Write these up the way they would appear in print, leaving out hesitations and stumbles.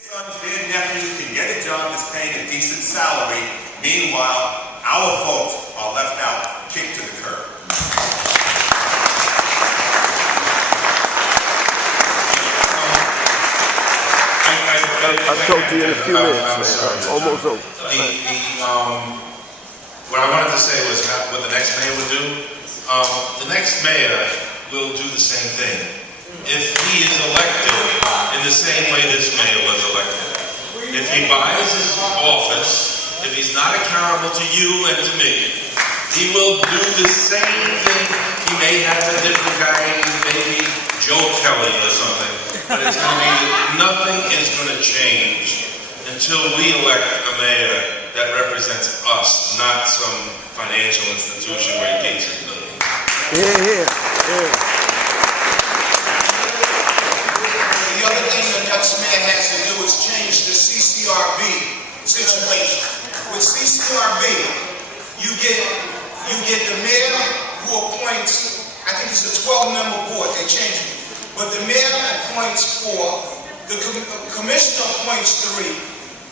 Sons, their nephews can get a job that's paying a decent salary. Meanwhile, our folks are left out, kicked to the curb. I'll talk to you in a few minutes, man. Almost over. What I wanted to say was what the next mayor would do. The next mayor will do the same thing. If he is elected in the same way this mayor was elected, if he buys his office, if he's not accountable to you and to me, he will do the same thing. He may have a different guy, maybe Joe Kelly or something, but it's going to be, nothing is going to change until we elect a mayor that represents us, not some financial institution where he gets his million. Yeah. The other thing the next mayor has to do is change the CCRB situation. With CCRB, you get the mayor who appoints, I think it's a 12-member board, they changed it. But the mayor appoints 4, the commissioner appoints 3,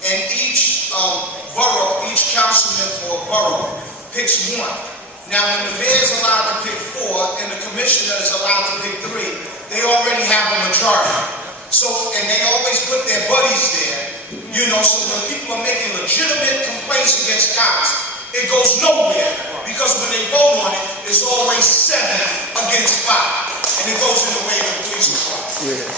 and each borough, each councilman for a borough picks 1. Now, when the mayor is allowed to pick 4 and the commissioner is allowed to pick 3, they already have a majority. So, and they always put their buddies there, so when people are making legitimate complaints against cops, it goes nowhere, because when they vote on it, it's always 7 against 5, and it goes in the way of the police department.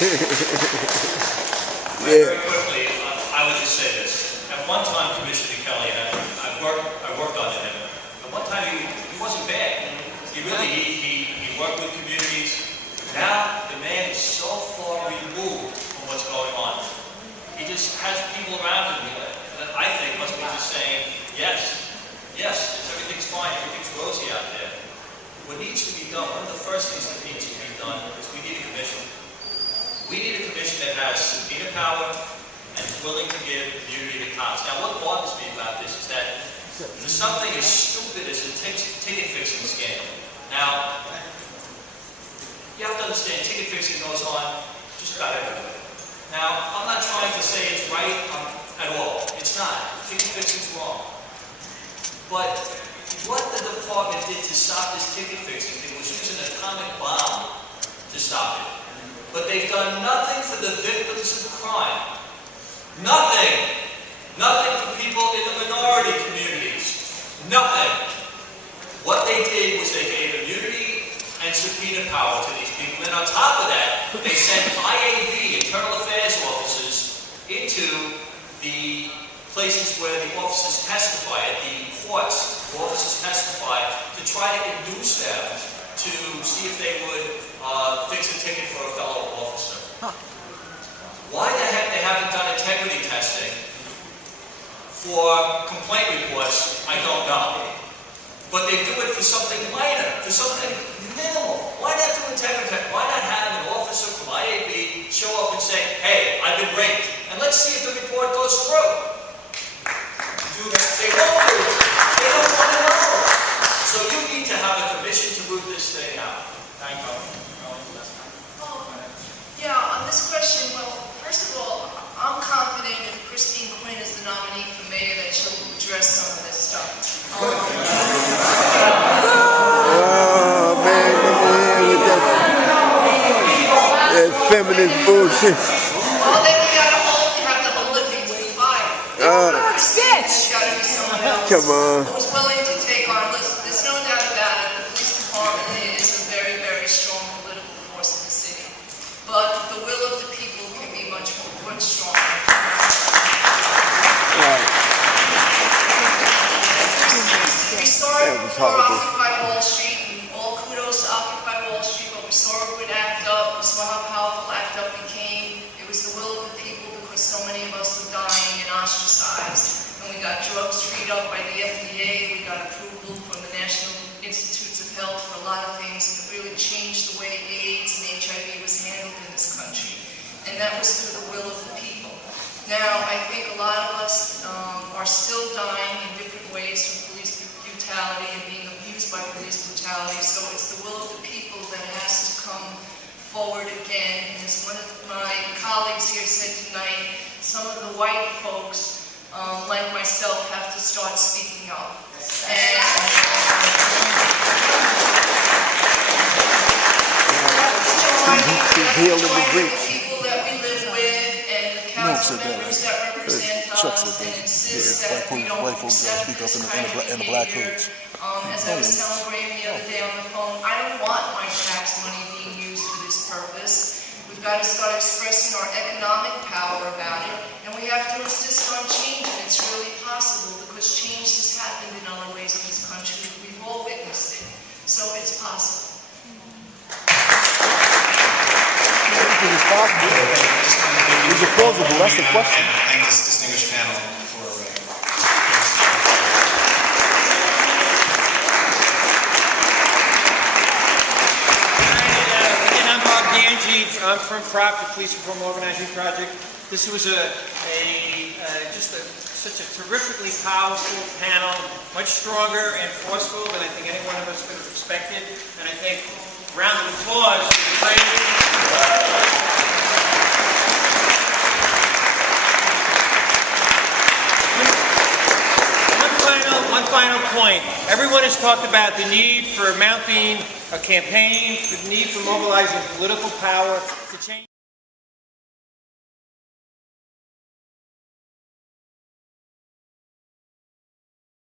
Very quickly, I would just say this. At one time, Commissioner Kelly, I worked under him. At one time, he wasn't bad. He worked with communities. Now, the man is so far removed from what's going on. He just has people around him that I think must be just saying, yes, everything's fine, everything's rosy out there. What needs to be done, one of the first things that needs to be done is we need a commission. We need a commission that has subpoena power and is willing to give immunity to cops. Now, what bothers me about this is that there's something as stupid as a ticket fixing scandal. Now, you have to understand, ticket fixing goes on just about everywhere. Now, I'm not trying to say it's right at all. It's not. Ticket fixing's wrong. But what the department did to stop this ticket fixing, it was using an atomic bomb to stop it. But they've done nothing for the victims of crime. Nothing. Nothing for people in the minority communities. Nothing. What they did was they gave immunity and subpoena power to these people. And on top of that, they sent IAB, Internal Affairs officers, into the places where the officers testify, at the courts, the officers testify, to try to induce them to see if they would fix a ticket for a fellow officer. Why the heck they haven't done integrity testing for complaint reports, I don't know. But they do it for something minor, for something minimal. Why not do integrity testing? Why not have an officer from IAB show up and say, hey, I've been raped, and let's see if the report goes through. Do that. They won't do it. They don't want to know. So you need to have a commission to move this thing out. Thank you. Yeah, on this question, well, first of all, I'm confident if Christine Quinn is the nominee for mayor that she'll address some of this stuff. Oh, man, come on here with that feminist bullshit. Well, then you have to hold living to the fire. There's got to be someone else Come on. who's willing to take our list. There's no doubt about it. The police department is a very, very strong political force in the city. But the will of the people can be much stronger. Right. We saw it before Occupy Wall Street, and all kudos to Occupy Wall Street, but we saw it with ACT UP, we saw how powerful ACT UP became. It was the will of the people because so many of us were dying and ostracized. And we got drugs freed up by the FDA, we got approval from the National Institutes of Health for a lot of things, and it really changed the way AIDS and HIV was handled in this country. And that was through the will of the people. Now, I think a lot of us are still dying in different ways from police brutality and being abused by police brutality, so it's the will of the people that has to come forward again. And as one of my colleagues here said tonight, some of the white folks, like myself, have to start speaking up. Heal in the breach. People that we live with and the council members that represent us and insist that we don't accept this kind of behavior. As I was telling Graham the other day on the phone, I don't want my tax money being used for this purpose. We've got to start expressing our economic power about it, and we have to insist on change, and it's really possible because change has happened in other ways in this country. We've all witnessed it, so it's possible. It's possible. Is it plausible? That's the question. Thank this distinguished panel for Again, I'm Bob Ganji. I'm from PROP, the Police Reform Organizing Project. This was such a terrifically powerful panel, much stronger and forceful than I think any one of us could have expected. And I think round of applause for the great. One final point. Everyone has talked about the need for mounting a campaign, the need for mobilizing political power to change.